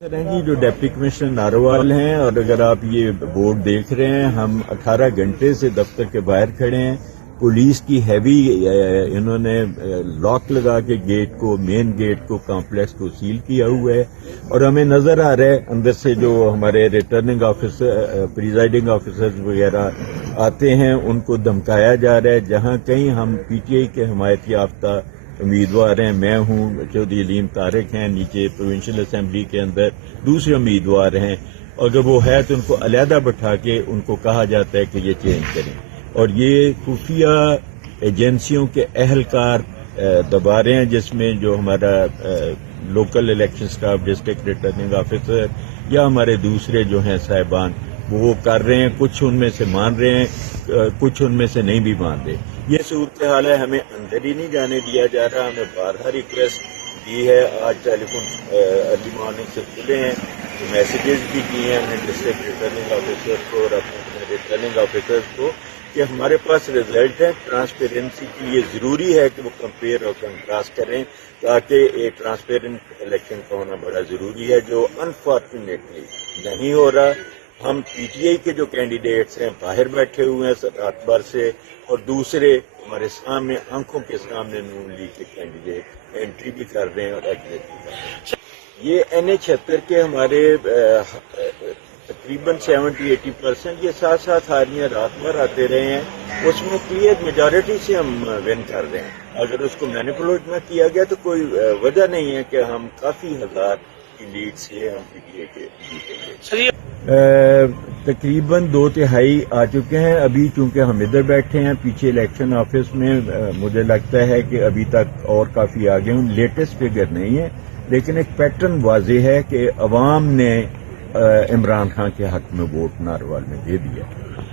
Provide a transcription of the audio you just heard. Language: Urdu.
جی جو ڈپٹی کمشنر ناروال ہیں، اور اگر آپ یہ بورڈ دیکھ رہے ہیں، ہم 18 گھنٹے سے دفتر کے باہر کھڑے ہیں. پولیس کی ہیوی انہوں نے لاک لگا کے گیٹ کو، مین گیٹ کو، کمپلیکس کو سیل کیا ہوا ہے. اور ہمیں نظر آ رہا ہے اندر سے جو ہمارے ریٹرننگ آفیسر، پریزائڈنگ آفیسرز وغیرہ آتے ہیں، ان کو دھمکایا جا رہا ہے. جہاں کہیں ہم پی ٹی آئی کے حمایت یافتہ امیدوار ہیں، میں ہوں، چودھری علیم طارق ہیں، نیچے پروونشل اسمبلی کے اندر دوسرے امیدوار ہیں، اگر وہ ہے تو ان کو علیحدہ بٹھا کے ان کو کہا جاتا ہے کہ یہ چینج کریں. اور یہ خفیہ ایجنسیوں کے اہلکار دبا رہے ہیں، جس میں جو ہمارا local election staff, district returning officer یا ہمارے دوسرے جو ہیں صاحبان، وہ کر رہے ہیں. کچھ ان میں سے مان رہے ہیں، کچھ ان میں سے نہیں بھی مان رہے. یہ صورتحال ہے، ہمیں اندر ہی نہیں جانے دیا جا رہا. ہمیں بارہا ریکویسٹ کی ہے، آج ٹیلی فون ارلی مارننگ سے کھلے ہیں، میسیجز بھی کیے ہیں ہم نے ڈسٹرکٹ ریٹرننگ آفیسر کو اور اپنے ریٹرننگ آفیسرز کو کہ ہمارے پاس رزلٹ ہے. ٹرانسپیرنسی کی یہ ضروری ہے کہ وہ کمپیئر اور کنٹراسٹ کریں، تاکہ ایک ٹرانسپیرنٹ الیکشن کا ہونا بڑا ضروری ہے، جو انفارچونیٹلی نہیں ہو رہا. ہم پی ٹی آئی کے جو کینڈیڈیٹس ہیں باہر بیٹھے ہوئے ہیں رات بھر سے، اور دوسرے ہمارے سامنے آنکھوں کے سامنے نون لیگ کے کینڈیڈیٹ انٹری بھی کر رہے ہیں اور ایگزٹ بھی کر رہے ہیں. یہ NH-76 کے ہمارے تقریباً 70-80% یہ ساتھ ساتھ آ رہی ہیں، رات بھر آتے رہے ہیں. اس میں کلیئر میجارٹی سے ہم ون کر رہے ہیں. اگر اس کو مینیپولیٹ نہ کیا گیا تو کوئی وجہ نہیں ہے کہ ہم کافی ہزار کی لیڈ سے ہم پی ٹی آئی کے جیتیں گے. تقریباً 2/3 آ چکے ہیں. ابھی چونکہ ہم ادھر بیٹھے ہیں پیچھے الیکشن آفس میں، مجھے لگتا ہے کہ ابھی تک اور کافی آگے ہوں. لیٹسٹ فگر نہیں ہے، لیکن ایک پیٹرن واضح ہے کہ عوام نے عمران خان کے حق میں ووٹ ناروال میں دے دیا.